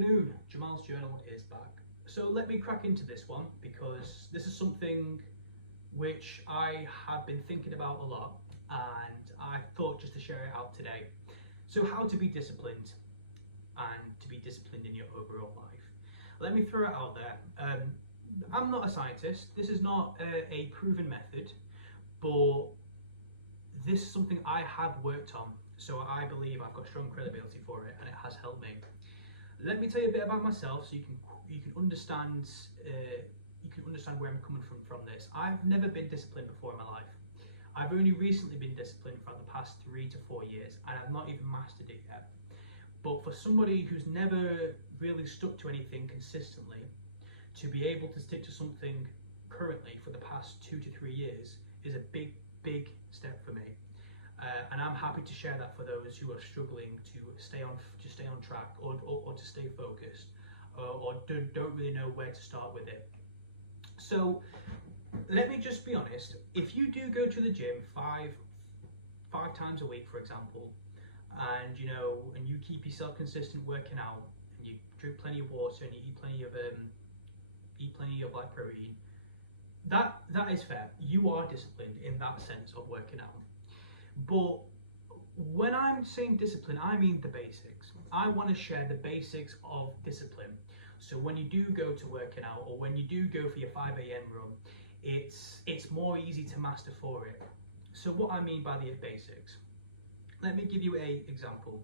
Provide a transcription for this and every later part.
afternoon, Jamal's Journal is back. So let me crack into this one because this is something which I have been thinking about a lot and I thought just to share it out today. So how to be disciplined and to be disciplined in your overall life. Let me throw it out there. I'm not a scientist. This is not a proven method, but this is something I have worked on. So I believe I've got strong credibility for it and it has helped me. Let me tell you a bit about myself so you can understand where I'm coming from this. I've never been disciplined before in my life. I've only recently been disciplined for the past 3 to 4 years and I've not even mastered it yet. But for somebody who's never really stuck to anything consistently, to be able to stick to something currently for the past 2 to 3 years is a big step for me. And I'm happy to share that for those who are struggling to stay on track or to stay focused or don't really know where to start with it. So let me just be honest. If you do go to the gym five times a week, for example, and you keep yourself consistent working out, and you drink plenty of water and you eat plenty of like protein, that is fair. You are disciplined in that sense of working out. But when I'm saying discipline, I mean the basics. I want to share the basics of discipline. So when you do go to working out or when you do go for your 5 a.m. run, it's more easy to master for it. So what I mean by the basics, let me give you an example.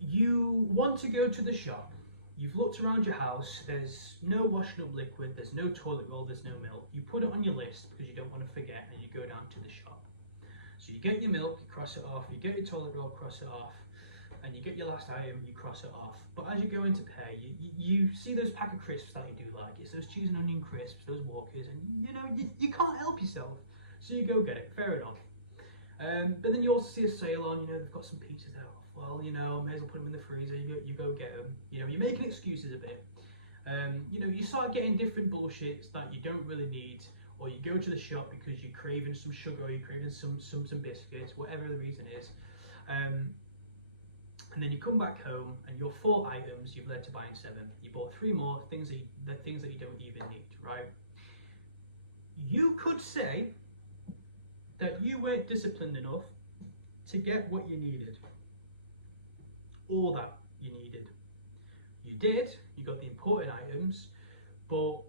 You want to go to the shop. You've looked around your house, there's no washing up liquid, there's no toilet roll, there's no milk. You put it on your list because you don't want to forget and you go down to the shop. So you get your milk, you cross it off, you get your toilet roll, cross it off, and you get your last item, you cross it off. But as you go in to pay, you see those pack of crisps that you do like. It's those cheese and onion crisps, those Walkers, and you can't help yourself. So you go get it, fair enough. But then you also see a sale on, they've got some pizzas there off. Well, may as well put them in the freezer, you go get them. You're making excuses a bit. You start getting different bullshits that you don't really need, or you go to the shop because you're craving some sugar, or you're craving some biscuits, whatever the reason is. And then you come back home and your 4 items you've led to buying 7. You bought 3 more things that you don't even need, right? You could say that you weren't disciplined enough to get what you needed, all that you needed. You did, you got the important items, but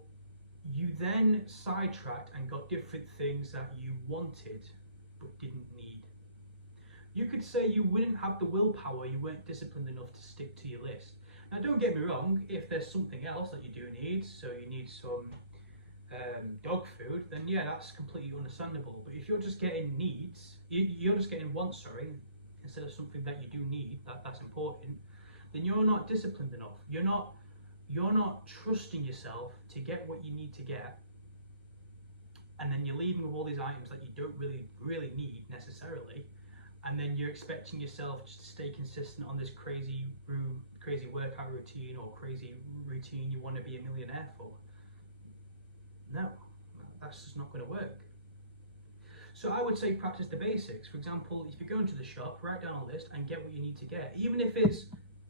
you then sidetracked and got different things that you wanted but didn't need. You could say you wouldn't have the willpower, you weren't disciplined enough to stick to your list. Now don't get me wrong, if there's something else that you do need, so you need some dog food, then yeah, that's completely understandable. But if you're just getting you're just getting wants, instead of something that you do need, that's important, then you're not disciplined enough. You're not trusting yourself to get what you need to get, and then you're leaving with all these items that you don't really need necessarily, and then you're expecting yourself just to stay consistent on this crazy workout routine or crazy routine you want to be a millionaire for. No, that's just not going to work. So I would say practice the basics. For example, if you're going to the shop, write down a list and get what you need to get. Even if it's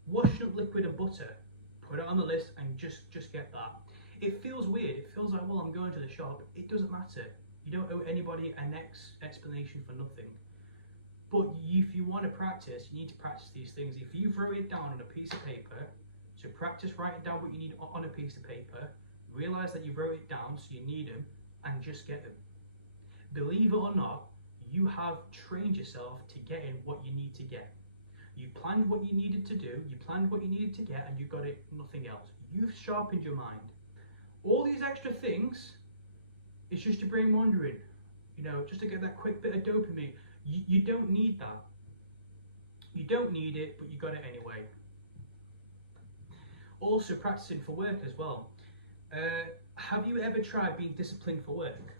washing up liquid and butter, put it on the list and just get that. It feels weird. It feels like, well, I'm going to the shop. It doesn't matter. You don't owe anybody an explanation for nothing. But if you want to practice, you need to practice these things. If you wrote it down on a piece of paper, so practice writing down what you need on a piece of paper, realize that you wrote it down so you need them, and just get them. Believe it or not, you have trained yourself to getting what you need to get. You planned what you needed to do, you planned what you needed to get, and you got it, nothing else. You've sharpened your mind. All these extra things is just your brain wandering, just to get that quick bit of dopamine. You don't need that. You don't need it, but you got it anyway. Also, practicing for work as well. Have you ever tried being disciplined for work?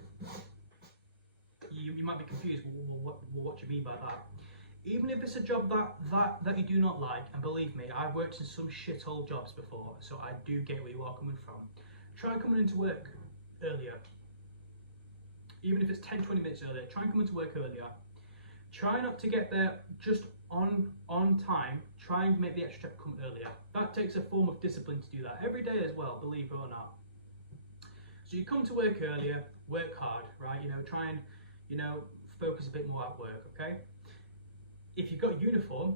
You might be confused. Well, what do you mean by that? Even if it's a job that you do not like, and believe me, I've worked in some shithole jobs before, so I do get where you are coming from. Try coming into work earlier. Even if it's 10-20 minutes earlier, try and come into work earlier. Try not to get there just on time. Try and make the extra step come earlier. That takes a form of discipline to do that every day as well, believe it or not. So you come to work earlier, work hard, right? Try and focus a bit more at work, okay? If you've got a uniform,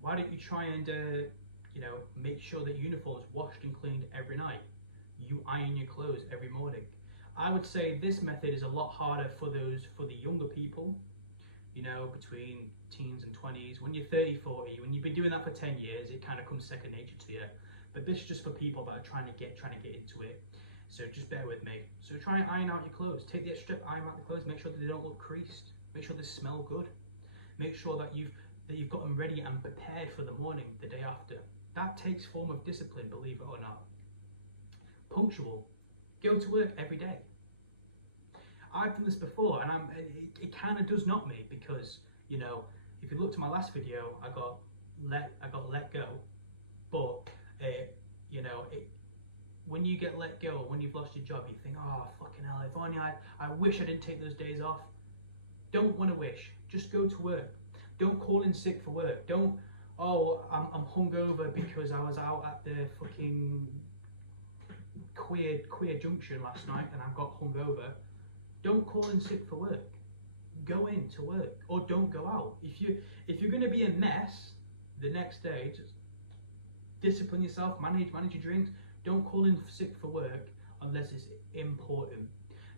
why don't you try and make sure that uniform's washed and cleaned every night? You iron your clothes every morning. I would say this method is a lot harder for the younger people, between teens and 20s. When you're 30, 40, when you've been doing that for 10 years, it kind of comes second nature to you. But this is just for people that are trying to get into it. So just bear with me. So try and iron out your clothes. Take the extra step, iron out the clothes. Make sure that they don't look creased. Make sure they smell good. Make sure that you've got them ready and prepared for the morning, the day after. That takes form of discipline, believe it or not. Punctual. Go to work every day. I've done this before, and it kind of does knock me because if you looked at my last video, I got let go. But when you get let go, when you've lost your job, you think, oh fucking hell! If only I wish I didn't take those days off. Don't want to wish. Just go to work. Don't call in sick for work. Don't. Oh, I'm hungover because I was out at the fucking queer junction last night and I got hungover. Don't call in sick for work. Go in to work, or don't go out. If you're going to be a mess the next day, just discipline yourself. Manage your drinks. Don't call in sick for work unless it's important.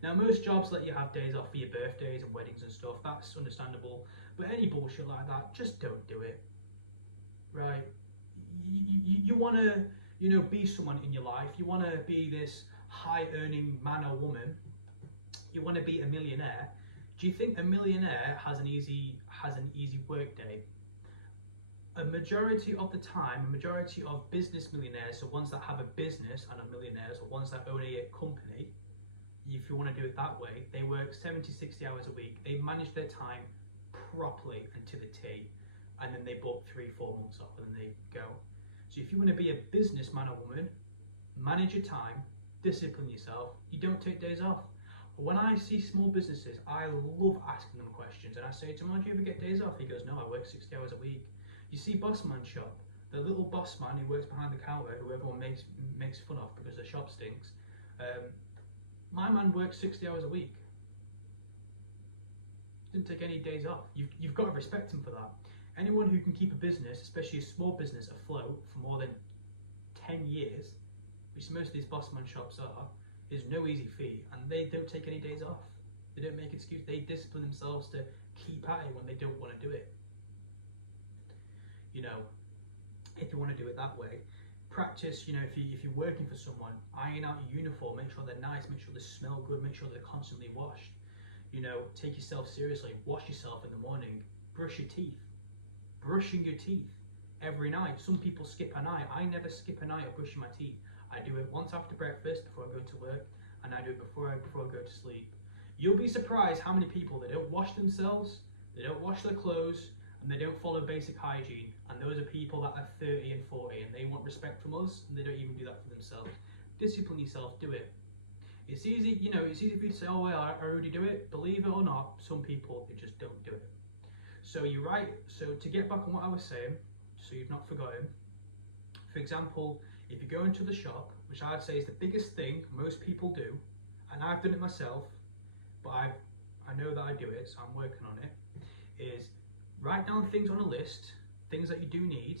Now, most jobs let you have days off for your birthdays and weddings and stuff. That's understandable. But any bullshit like that, just don't do it. Right? You want to, be someone in your life. You want to be this high-earning man or woman. You want to be a millionaire. Do you think a millionaire has an easy work day? A majority of the time, a majority of business millionaires, so ones that have a business and are millionaires, or ones that own a company, if you want to do it that way, they work 70, 60 hours a week. They manage their time properly and to the T, and then they book 3-4 months off and then they go. So if you want to be a businessman or woman, manage your time, discipline yourself. You don't take days off. When I see small businesses, I love asking them questions, and I say to him, do you ever get days off? He goes, no, I work 60 hours a week. You see Bossman's shop, the little boss man who works behind the counter, who everyone makes fun of because the shop stinks. My man works 60 hours a week. Didn't take any days off. You've got to respect him for that. Anyone who can keep a business, especially a small business, afloat for more than 10 years, which most of these Bossman shops are, is no easy feat, and they don't take any days off. They don't make excuses. They discipline themselves to keep at it when they don't want to do it. If you want to do it that way, practice. If you're working for someone, iron out your uniform. Make sure they're nice. Make sure they smell good. Make sure they're constantly washed. Take yourself seriously. Wash yourself in the morning. Brush your teeth. Brushing your teeth every night. Some people skip a night. I never skip a night of brushing my teeth. I do it once after breakfast before I go to work, and I do it before I go to sleep. You'll be surprised how many people, they don't wash themselves, they don't wash their clothes, and they don't follow basic hygiene. And those are people that are 30 and 40, and they want respect from us, and they don't even do that for themselves. Discipline yourself, do it. It's easy, it's easy for you to say, oh well, I already do it. Believe it or not, some people, they just don't do it. So you're right. So to get back on what I was saying, so you've not forgotten, for example, if you go into the shop, which I'd say is the biggest thing most people do, and I've done it myself, but I know that I do it, so I'm working on it, is write down things on a list, things that you do need,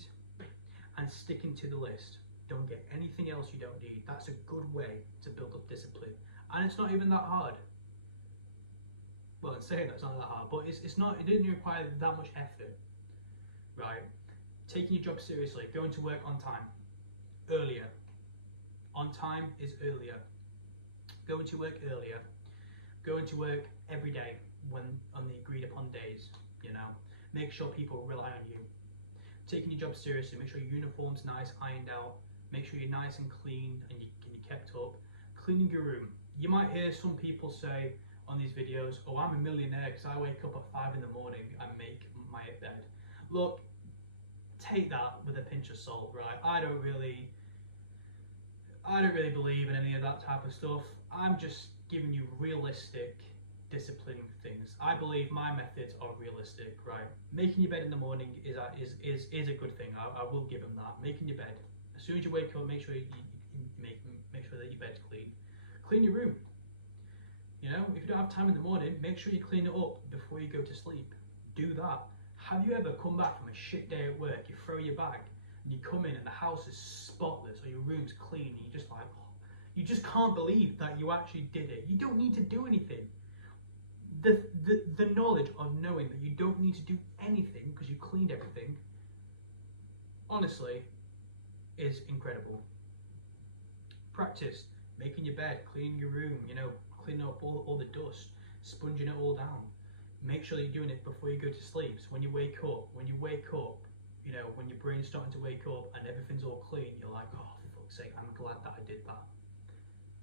and sticking to the list. Don't get anything else you don't need. That's a good way to build up discipline. And it's not even that hard. Well, in saying that, it's not that hard, but it didn't require that much effort, right? Taking your job seriously, going to work on time, earlier. On time is earlier. Going to work earlier. Going to work every day when on the agreed upon days, Make sure people rely on you. Taking your job seriously, make sure your uniform's nice, ironed out. Make sure you're nice and clean and you're kept up. Cleaning your room. You might hear some people say on these videos, oh, I'm a millionaire because I wake up at 5 in the morning and make my bed. Look, take that with a pinch of salt, right? I don't really believe in any of that type of stuff. I'm just giving you realistic disciplining things. I believe my methods are realistic, right? Making your bed in the morning is a good thing. I will give them that. Making your bed. As soon as you wake up, make sure you make sure that your bed's clean. Clean your room. You know, if you don't have time in the morning, make sure you clean it up before you go to sleep. Do that. Have you ever come back from a shit day at work, you throw your bag, and you come in and the house is spotless or your room's clean, and you're just like, oh, you just can't believe that you actually did it. You don't need to do anything. The knowledge of knowing that you don't need to do anything because you cleaned everything, honestly, is incredible. Practice making your bed, cleaning your room, you know, cleaning up all the dust, sponging it all down. Make sure that you're doing it before you go to sleep. So when you wake up, you know, when your brain's starting to wake up and everything's all clean, you're like, oh, for fuck's sake, I'm glad that I did that.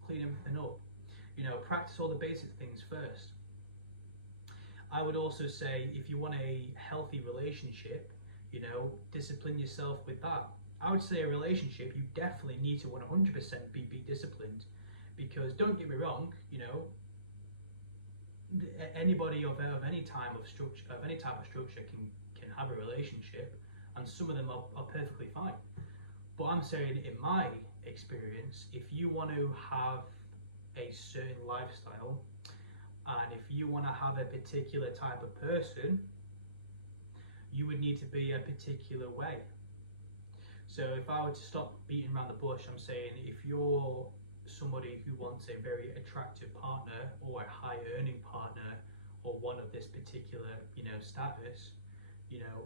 Clean everything up. You know, practice all the basic things first. I would also say, if you want a healthy relationship, you know, discipline yourself with that. I would say a relationship, you definitely need to 100% be disciplined, because don't get me wrong, you know, anybody of any type of structure can have a relationship, and some of them are perfectly fine. But I'm saying, in my experience, if you want to have a certain lifestyle, and if you want to have a particular type of person, you would need to be a particular way. So if I were to stop beating around the bush, I'm saying, if you're somebody who wants a very attractive partner, or a high earning partner, or one of this particular, you know, status, you know,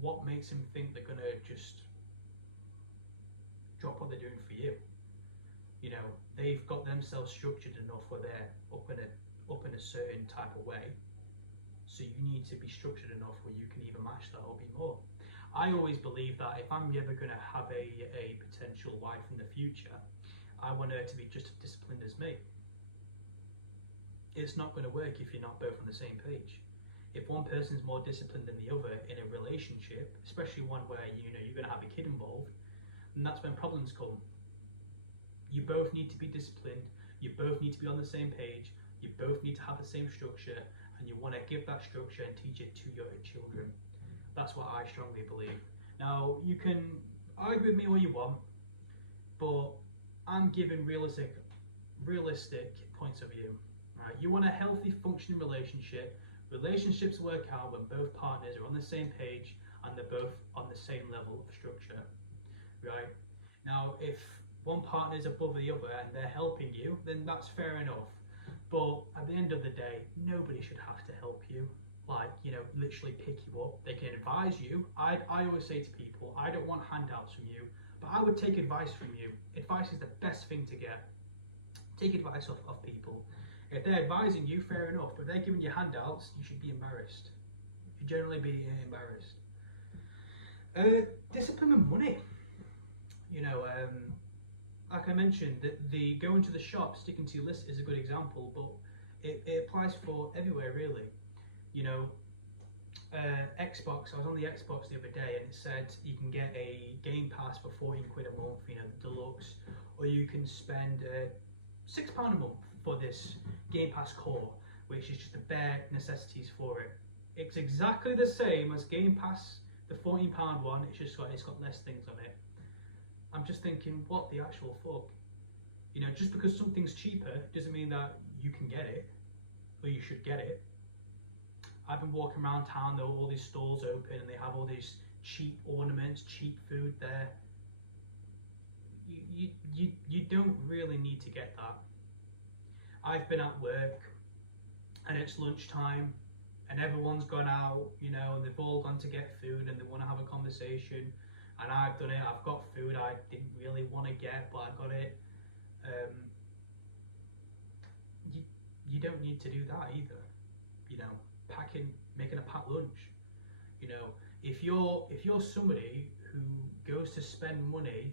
what makes them think they're gonna just drop what they're doing for you? You know, they've got themselves structured enough where they're up in a certain type of way, so you need to be structured enough where you can either match that or be more. I always believe that if I'm ever going to have a potential wife in the future, I want her to be just as disciplined as me. It's not going to work if you're not both on the same page. If one person's more disciplined than the other in a relationship, especially one where you know you're going to have a kid involved, then that's when problems come. You both need to be disciplined, you both need to be on the same page, you both need to have the same structure, and you want to give that structure and teach it to your children. That's what I strongly believe. Now, you can argue with me all you want, but I'm giving realistic points of view. Right? You want a healthy, functioning relationship. Relationships work out when both partners are on the same page and they're both on the same level of structure. Right? Now, if one partner is above the other and they're helping you, then that's fair enough. But at the end of the day, nobody should have to help you. Like, you know, literally pick you up. They can advise you. I always say to people, I don't want handouts from you, but I would take advice from you. Advice is the best thing to get. Take advice off people. If they're advising you, fair enough. But if they're giving you handouts, you should be embarrassed. You should generally be embarrassed. Discipline and money. You know, like I mentioned, the going to the shop, sticking to your list is a good example, but it applies for everywhere, really. You know, Xbox, I was on the Xbox the other day and it said you can get a Game Pass for 14 quid a month, you know, the deluxe, or you can spend £6 a month for this Game Pass core, which is just the bare necessities for it. It's exactly the same as Game Pass, the £14 one, it's got less things on it. I'm just thinking, what the actual fuck? You know, just because something's cheaper doesn't mean that you can get it, or you should get it. I've been walking around town, there are all these stalls open and they have all these cheap ornaments, cheap food there. You don't really need to get that. I've been at work and it's lunchtime and everyone's gone out, you know, and they've all gone to get food and they want to have a conversation, and I've done it. I've got food I didn't really want to get, but I got it. You don't need to do that either, you know. Making a packed lunch. You know, if you're somebody who goes to spend money,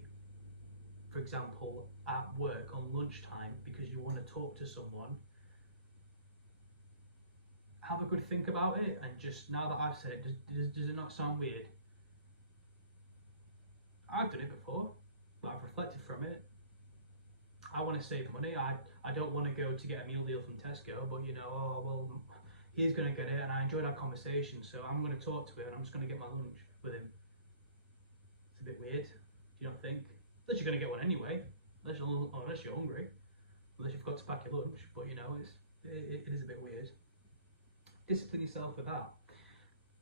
for example, at work on lunchtime because you want to talk to someone, have a good think about it, and just, now that I've said it, does it not sound weird? I've done it before, but I've reflected from it. I want to save money. I I don't want to go to get a meal deal from Tesco, but you know, oh well, he's going to get it, and I enjoyed our conversation, so I'm going to talk to him, and I'm just going to get my lunch with him. It's a bit weird, do you not think? Unless you're going to get one anyway, unless you're hungry, unless you've got to pack your lunch. But you know, it is a bit weird. Discipline yourself with that.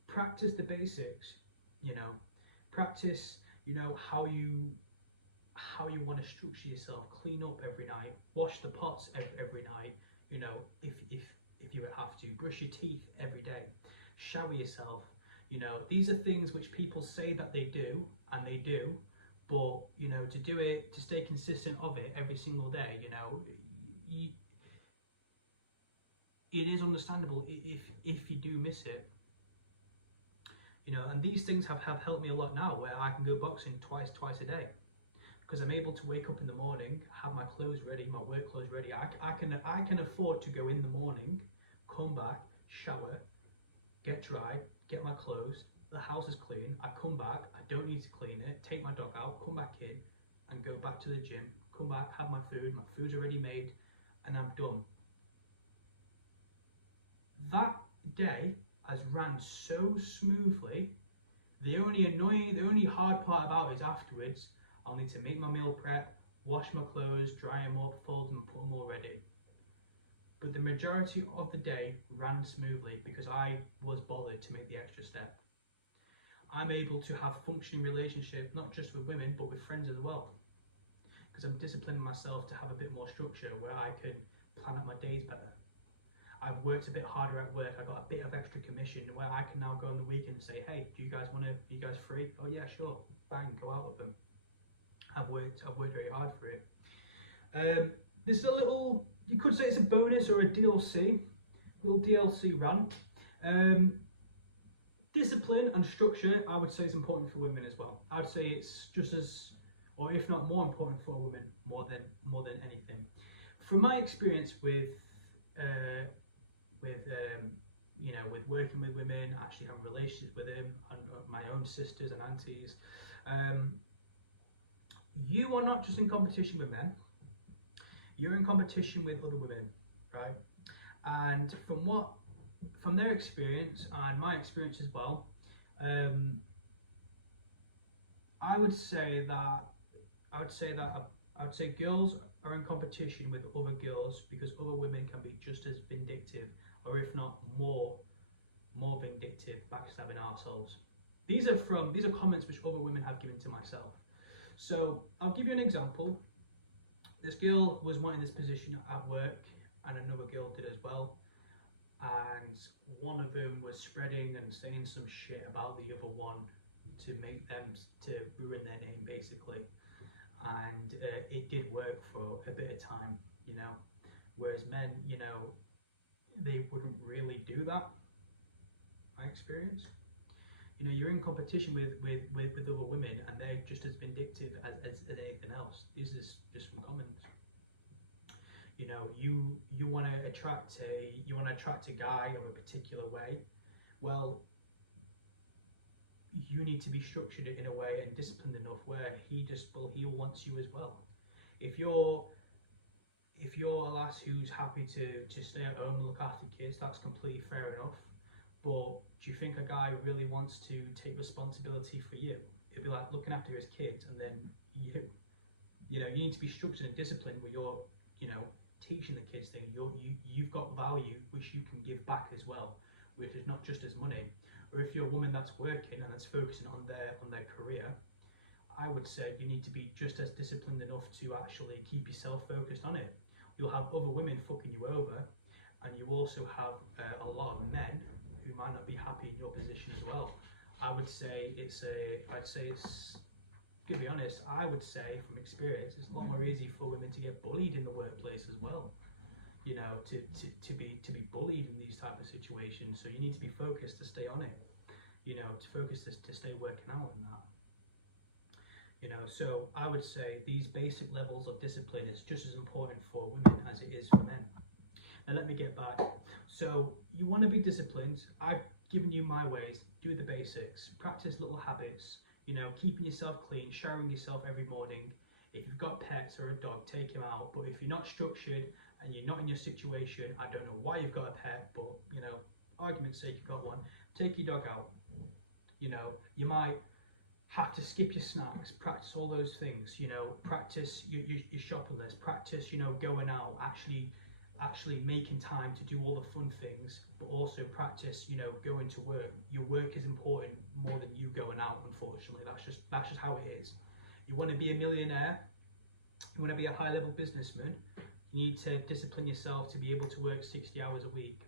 Practice the basics. You know, practice. You know how you want to structure yourself. Clean up every night. Wash the pots every night. You know, if you have to, brush your teeth every day. Shower yourself. You know, these are things which people say that they do, and they do. But you know, to do it, to stay consistent of it every single day, you know, it is understandable if you do miss it. You know, and these things have helped me a lot now, where I can go boxing twice a day, because I'm able to wake up in the morning, have my clothes ready, my work clothes ready. I can afford to go in the morning, come back, shower, get dried, get my clothes. The house is clean, I come back, I don't need to clean it, take my dog out, come back in and go back to the gym, come back, have my food's already made, and I'm done. That day has ran so smoothly. The only hard part about it is afterwards, I'll need to make my meal prep, wash my clothes, dry them up, fold them, put them all ready. But the majority of the day ran smoothly because I was bothered to make the extra step. I'm able to have functioning relationship, not just with women, but with friends as well. Because I'm disciplining myself to have a bit more structure where I can plan out my days better. I've worked a bit harder at work. I got a bit of extra commission where I can now go on the weekend and say, hey, are you guys free? Oh yeah, sure. Bang, go out with them. I've worked very hard for it. This is a little, you could say it's a bonus or a DLC, little DLC rant. Discipline and structure, I would say, is important for women as well. I would say it's just as, or if not more important for women, more than anything. From my experience with you know, with working with women, actually having relationships with them, and my own sisters and aunties, you are not just in competition with men. You're in competition with other women, right? And from their experience and my experience as well, I would say girls are in competition with other girls because other women can be just as vindictive, or if not more vindictive, backstabbing ourselves. These are comments which other women have given to myself. So I'll give you an example. This girl was wanting this position at work, and another girl did as well. And one of them was spreading and saying some shit about the other one to ruin their name, basically. And it did work for a bit of time, you know. Whereas men, you know, they wouldn't really do that. My experience. You know, you're in competition with other women, and they're just as vindictive as anything else. This is just some comments. You know, you want to attract a guy of a particular way. Well, you need to be structured in a way and disciplined enough where he wants you as well. If you're a lass who's happy to stay at home and look after kids, that's completely fair enough. But do you think a guy really wants to take responsibility for you? It'd be like looking after his kids, and then you know, you need to be structured and disciplined where you're, you know, teaching the kids things. You've got value which you can give back as well, which is not just as money. Or if you're a woman that's working and that's focusing on their career, I would say you need to be just as disciplined enough to actually keep yourself focused on it. You'll have other women fucking you over, and you also have a lot of men who might not be happy in your position as well. I would say to be honest, I would say from experience, it's a lot more easy for women to get bullied in the workplace as well. You know, to be bullied in these type of situations. So you need to be focused to stay on it. You know, to focus to stay working out on that. You know, so I would say these basic levels of discipline is just as important for women as it is for men. Now let me get back. So you want to be disciplined. I've given you my ways. Do the basics. Practice little habits. You know, keeping yourself clean, showering yourself every morning. If you've got pets or a dog, take him out. But if you're not structured and you're not in your situation, I don't know why you've got a pet, but you know, argument's sake, you've got one. Take your dog out. You know, you might have to skip your snacks, practice all those things. You know, practice your shopping list, practice, you know, going out, actually making time to do all the fun things, but also practice, you know, going to work. Your work is important more than you going out, unfortunately. That's just how it is. You want to be a millionaire, you want to be a high-level businessman, you need to discipline yourself to be able to work 60 hours a week.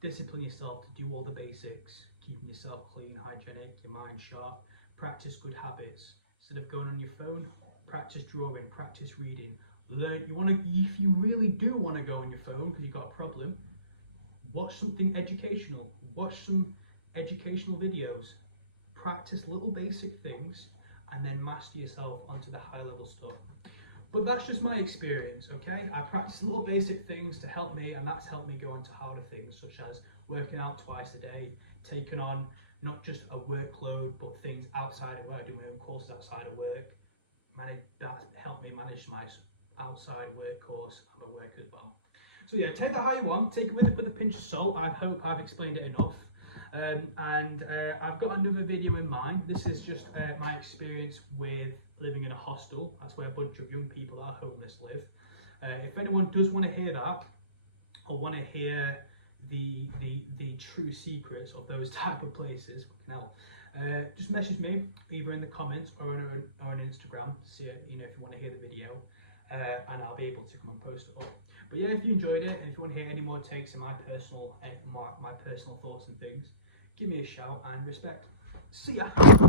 Discipline yourself to do all the basics, keeping yourself clean, hygienic, your mind sharp, practice good habits. Instead of going on your phone, practice drawing, practice reading. Learn. If you really do want to go on your phone because you've got a problem, watch something educational. Watch some educational videos. Practice little basic things and then master yourself onto the high level stuff. But that's just my experience, okay? I practice little basic things to help me, and that's helped me go into harder things, such as working out twice a day, taking on not just a workload, but things outside of work, doing my own courses outside of work. That helped me manage my outside work course and my work as well. So yeah, take that how you want, take it with a pinch of salt. I hope I've explained it enough. I've got another video in mind. This is just my experience with living in a hostel. That's where a bunch of young people that are homeless live. If anyone does want to hear that, or want to hear the true secrets of those type of places, fucking hell, just message me either in the comments or on Instagram to see it, you know, if you want to hear the video, and I'll be able to come and post it up. But yeah, if you enjoyed it and if you want to hear any more takes on my personal thoughts and things, give me a shout, and respect. See ya.